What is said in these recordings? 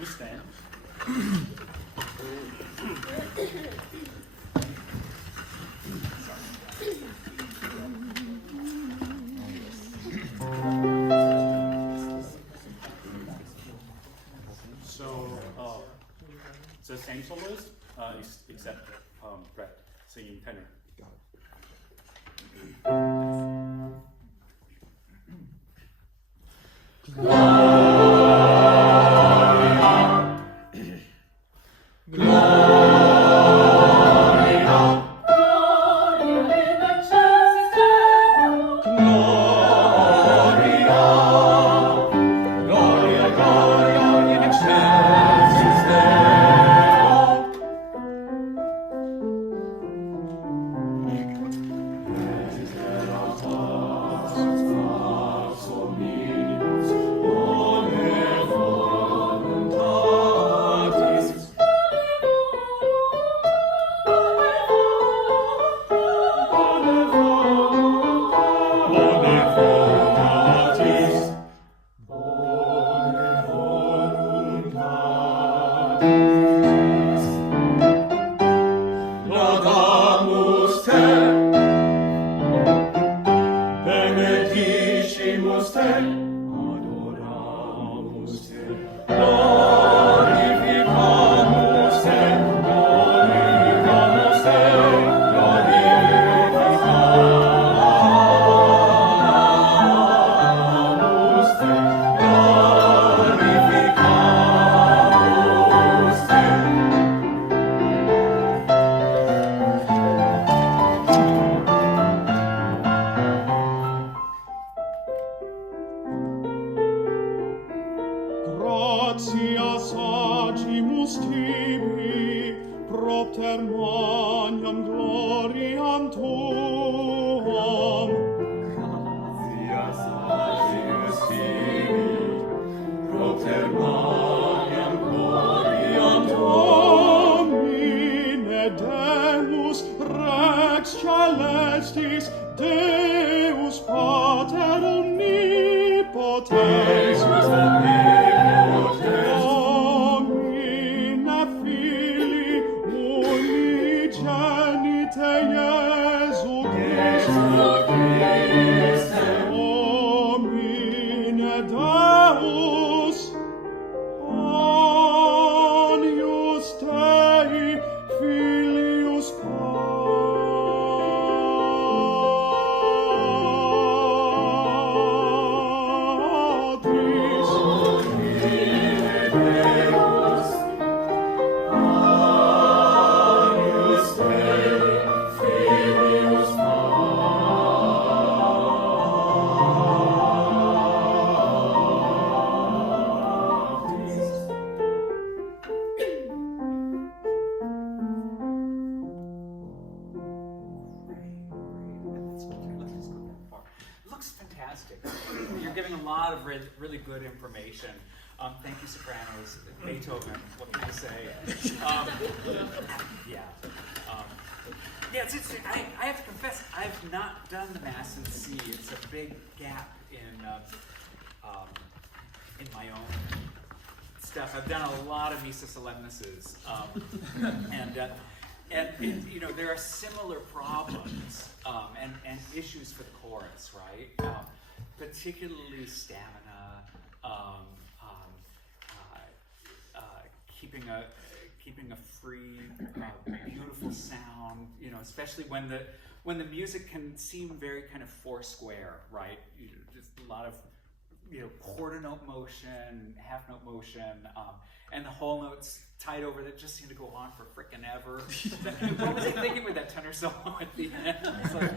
Please stand. So same soloist, except Brett singing tenor. Really good information. Thank you, sopranos. Beethoven, what can I say? I have to confess, I've not done the Mass in C. It's a big gap in my own stuff. I've done a lot of Missa Solemnices, and you know, there are similar problems and issues for the chorus, right? Particularly stamina, keeping a free, beautiful sound. You know, especially when the music can seem very kind of four square, right? Just a lot of quarter note motion, half note motion, and the whole notes tied over that just seem to go on for frickin' ever. What was I thinking with that tenor solo at the end? It's like,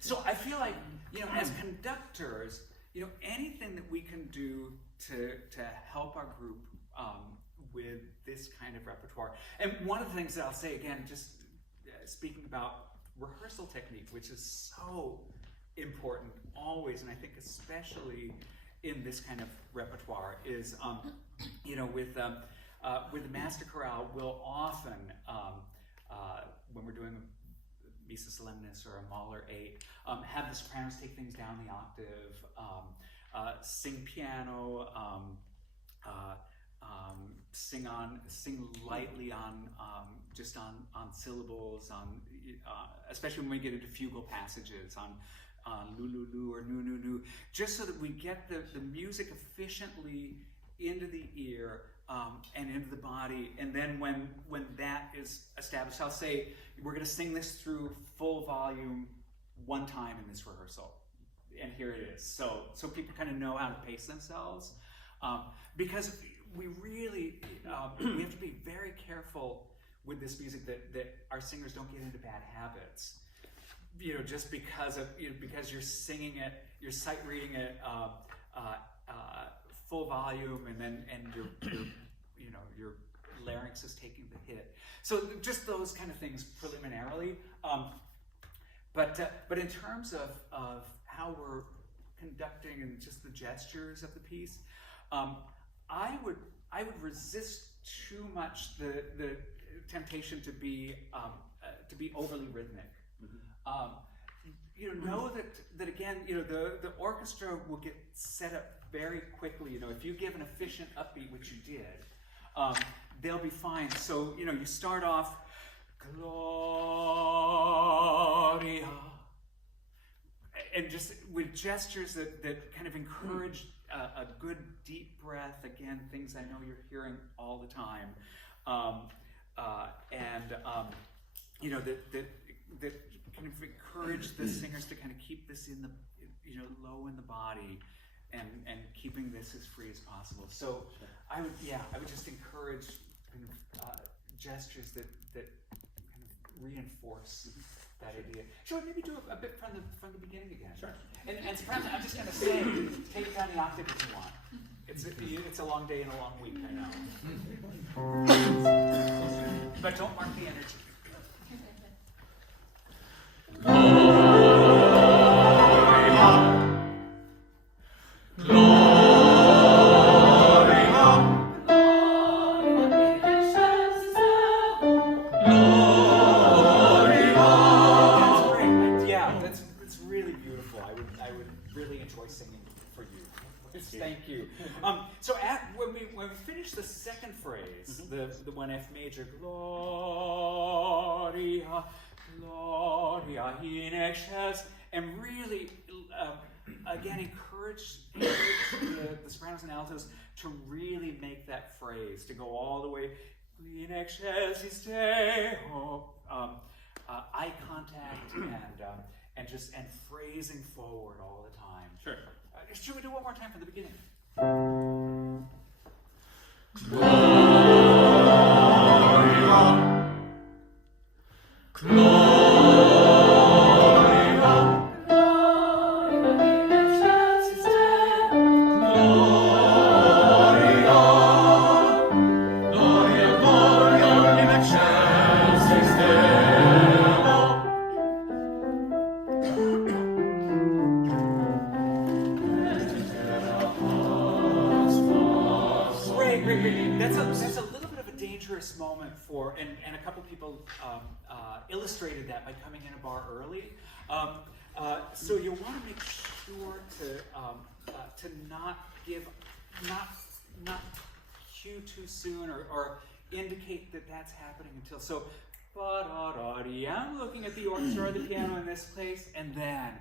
so I feel like, as conductors, anything that we can do to help our group with this kind of repertoire. And one of the things that I'll say again, just speaking about rehearsal technique, which is so important always, and I think especially in this kind of repertoire, is with the master chorale, we'll often when we're doing Missa Solemnis or a Mahler 8, have the sopranos take things down the octave, sing piano, sing lightly on just on syllables, especially when we get into fugal passages on lu or nu, just so that we get the music efficiently into the ear and into the body. And then when that is established, I'll say we're going to sing this through full volume one time in this rehearsal, and here it is. So people kind of know how to pace themselves, because we really we have to be very careful with this music that our singers don't get into bad habits. Just because you're singing it, you're sight reading it full volume, and your larynx is taking the hit. So just those kind of things preliminarily. But in terms of how we're conducting and just the gestures of the piece, I would resist too much the temptation to be overly rhythmic. Know that again, the orchestra will get set up very quickly. If you give an efficient upbeat, which you did, they'll be fine. So you start off Gloria, and just with gestures that kind of encourage a good deep breath. Again, things I know you're hearing all the time, that kind of encourage the singers to kind of keep this in the low in the body, and keeping this as free as possible. So I would just encourage kind of gestures that kind of reinforce that idea. Should we maybe do a bit from the beginning again? Sure. And perhaps I'm just going to say, take it down the octave if you want. It's a long day and a long week, I know. But don't mark the energy. Thank you. So when we finish the second phrase, the one F major, Gloria, Gloria in excelsis, and really again encourage the sopranos and altos to really make that phrase, to go all the way in excelsis Deo, eye contact and phrasing forward all the time. Sure. Should we do one more time from the beginning? That's a little bit of a dangerous moment for, and a couple people illustrated that by coming in a bar early. So you want to make sure to not cue too soon or indicate that that's happening until so. I'm looking at the orchestra or the piano in this place, and then.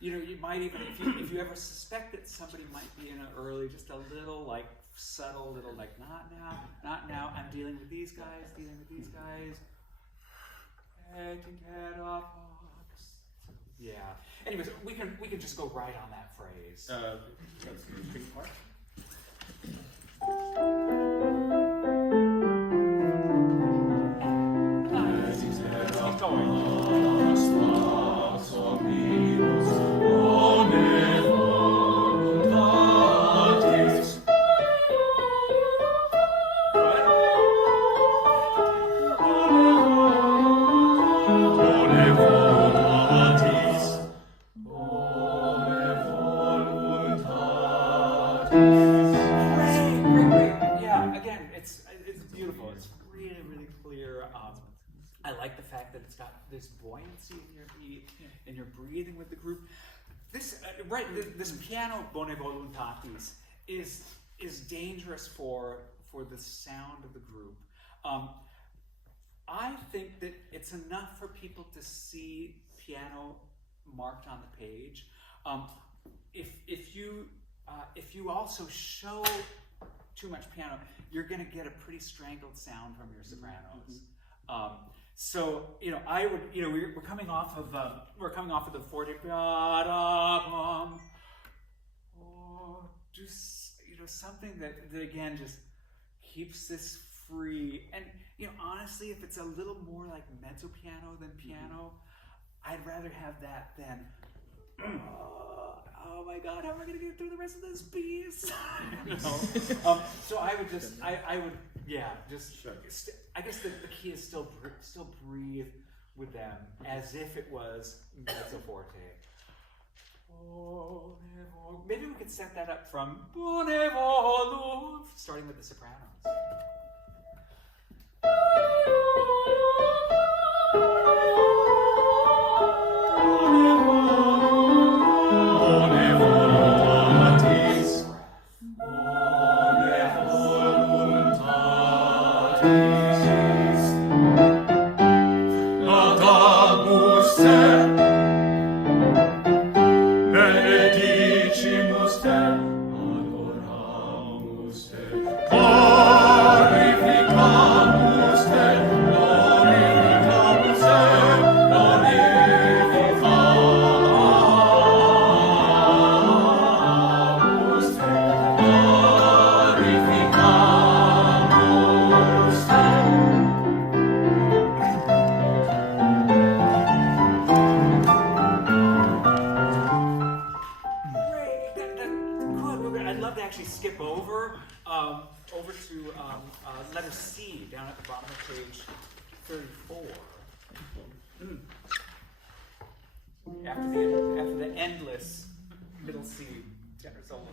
You might even, if you ever suspect that somebody might be in early, just a little subtle, not now, I'm dealing with these guys. Yeah. Anyways, we can just go right on that phrase. That's the string part. Keep going. I like the fact that it's got this buoyancy in your beat, and you're breathing with the group. This piano Bone Voluntatis is dangerous for the sound of the group. I think that it's enough for people to see piano marked on the page. If you also show too much piano, you're going to get a pretty strangled sound from your sopranos. So I would we're coming off of the forte. Just something that again just keeps this free. And honestly, if it's a little more like mezzo piano than piano, I'd rather have that than oh my God, how am I going to get through the rest of this piece? So I would just I guess the key is still breathe with them as if it was mezzo forte. Maybe we could set that up from starting with the sopranos. Letter C down at the bottom of page 34. After the endless middle C tenor solo.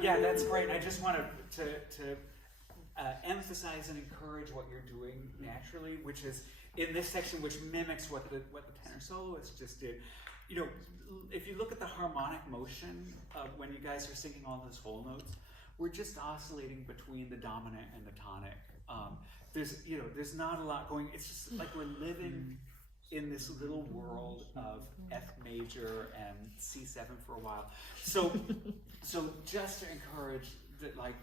Yeah, that's great. I just want to emphasize and encourage what you're doing naturally, which is in this section, which mimics what the tenor soloist just did. If you look at the harmonic motion when you guys are singing all those whole notes, we're just oscillating between the dominant and the tonic. There's not a lot going. It's just like we're living in this little world of F major and C7 for a while. So just to encourage that, like,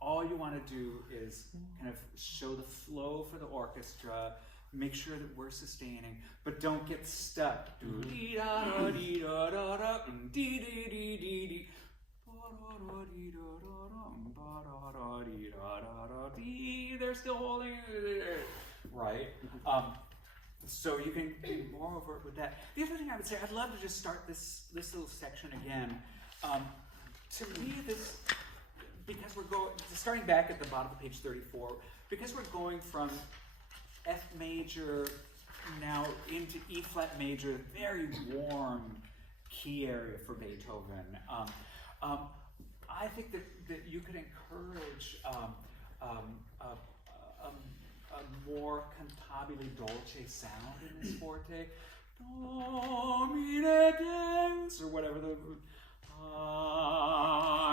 all you want to do is kind of show the flow for the orchestra, make sure that we're sustaining, but don't get stuck. They're still holding it, right? So you can be more overt with that. The other thing I would say, I'd love to just start this little section again. To me, because we're starting back at the bottom of page 34, because we're going from F major now into E flat major, very warm key area for Beethoven. I think that you could encourage a more cantabile dolce sound in this forte. Domine Deus, or whatever the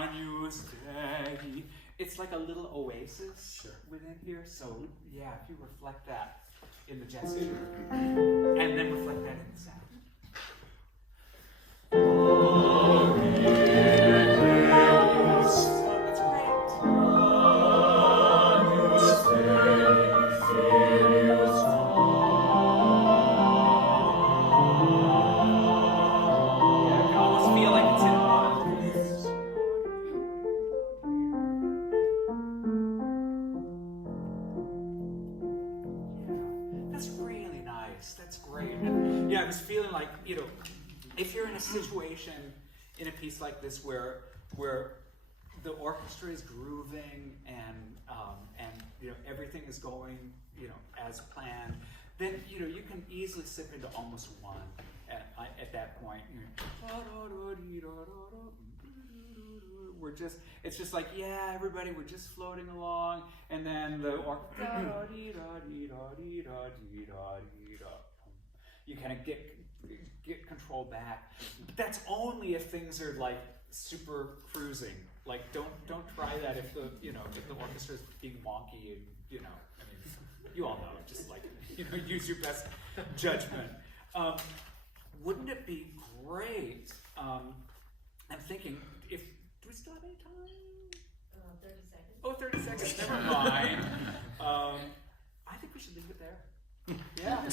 Agnus Dei. It's like a little oasis within here. So yeah, if you reflect that in the gesture, and then reflect that in the sound. If you're in a situation in a piece like this where the orchestra is grooving and everything is going as planned, then you can easily slip into almost one at that point. It's just like, yeah, everybody, we're just floating along, and then the you kind of get control back. But that's only if things are like super cruising. Like, don't try that if the orchestra is being wonky and I mean, you all know, just like use your best judgment. Wouldn't it be great? I'm thinking, do we still have any time? 30 seconds. Oh, 30 seconds. Never mind. I think we should leave it there. Yeah.